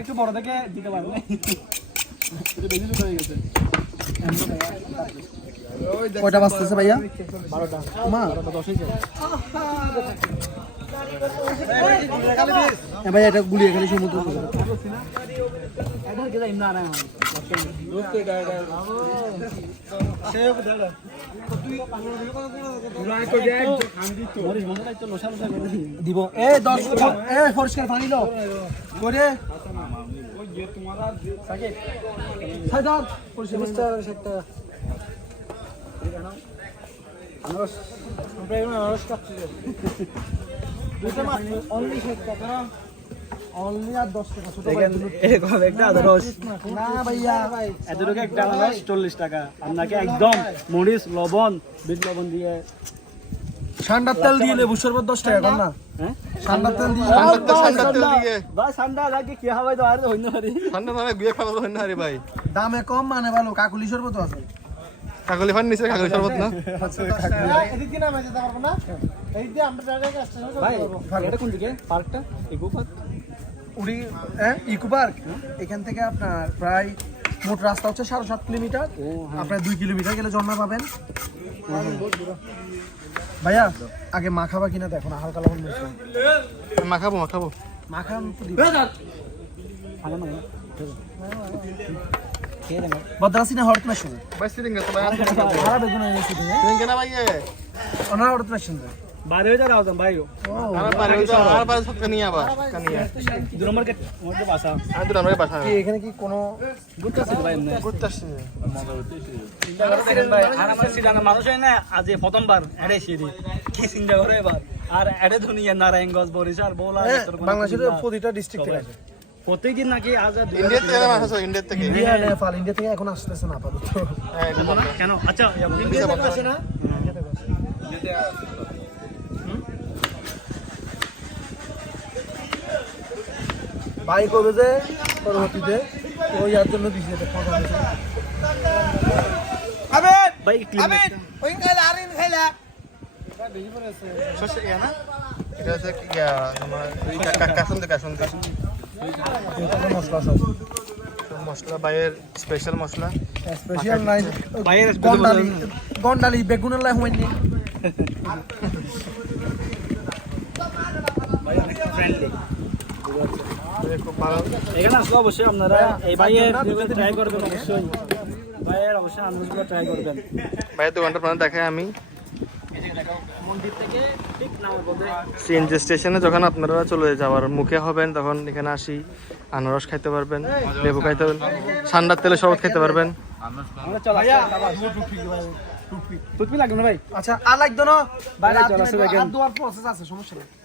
একটু বড় থেকে দিতে পারবো কয়টা বাজতেছে ভাইয়া? 12টা মা 10 হয়েছে ভাই এটা গুলিয়ে খালি সমুদ্র দিব এ 10 এ পরিষ্কার পানি লো করে সাইদার পরিষ্কার একটা আনারস আনারস কাটছে দুটো মাত্র অনলি 60 টাকা অনলি আর 10 টাকা ছোট ভাই এরকম একটা আনারস না ভাইয়া এতটুকু একটা আনারস 40 টাকা আপনাকে একদম মরিচ লবণ বিট লবণ দিয়ে ঠান্ডার তেল দিয়ে লেবু শরবত 10 টাকা কম না হ্যাঁ ঠান্ডার তেল দিয়ে ঠান্ডার তেল দিয়ে ভাই ঠান্ডা লাগে কি হবে তো আর হইন না পারি ঠান্ডা মানে গুয়ে খাওয়া হয় না রে ভাই দামে কম মানে ভালো কাকুলি শরবত আছে কাকলি ফান নিচে কাকলি শরবত না এদিক কি নামে যেতে পারবো না এই যে আমরা ডাইরেক্ট স্টেশনে ভাই এটা কোন দিকে পার্কটা ইকো পার্ক উড়ি ইকো পার্ক এখান থেকে আপনার প্রায় মোট রাস্তা হচ্ছে 7.5 কিলোমিটার আপনার 2 কিলোমিটার গেলে জন্মা পাবেন ভাইয়া আগে মাখাবা কিনা দেখো না হালকা লবণ মিশিয়ে মাখাবো মাখান তো দিবে ভালো না খেয়ে দেন বদরাসি না হট মেশিন ভাই সিটিং করতে ভাই খারাপ বেগুন এনেছি তুমি সিটিং কেন ভাই ওনা হট মেশিন বাইরে হয়ে যাও ভাই আর পারে আর পারে সব কানিয়া আবার কানিয়া 2 নম্বর কে মধ্যে বাসা আর দুটো আমরা বাসা কি এখানে কি কোনো গুড আছে ভাই এমনি ঘুরতে আসছে চিন্তা করে দেখেন ভাই আর আমার সিটানা মানুষ হয় না আজ প্রথমবার এড়ে সিঁড়ি কি চিন্তা করে এবার আর এড়ে দুনিয়া নারায়ণগঞ্জ বরিশাল বোলা বাংলাদেশের প্রতিটা ডিস্ট্রিক্ট থেকে প্রত্যেকদিন নাকি আজ ইন্ডিয়া থেকে মানুষ আছে ইন্ডিয়া থেকে ইন্ডিয়া নেপাল ইন্ডিয়া থেকে এখন আসতেছে না আপাতত হ্যাঁ কেন আচ্ছা ইন্ডিয়া থেকে আসে না ভাই করবে যে পরবর্তীতে ওই আর জন্য দিছে ভাই ক্লিন ওই খাইলা আরিন খাইলা সরষে ইয়া না এটা হচ্ছে ইয়া আমার কাসুন মশলা সব মশলা বাইয়ের স্পেশাল মশলা স্পেশাল নাই বাইরের গন্ডালি বেগুনের লাই হইনি ফ্রেন্ডলি খুব ভালো এখানে আসলে অবশ্যই আপনারা এই ভাইয়ের ট্রাই করবেন অবশ্যই ভাইয়ের অবশ্যই আনারসগুলো ট্রাই করবেন বাইরের দোকানটা আপনাদের দেখাই আমি মন্দির থেকে ঠিক নামার পথে সিএনজি স্টেশনে যখন আপনারা চলে যাওয়ার মুখে হবেন তখন এখানে আসি আনারস খাইতে পারবেন লেবু খাইতে পারবেন ঠান্ডার তেলে শরবত খাইতে পারবেন আমরা চল টুথপি লাগবে না ভাই আচ্ছা আর লাগতো না বাইরে চল আসে আর দুয়ার প্রসেস আছে সমস্যা নেই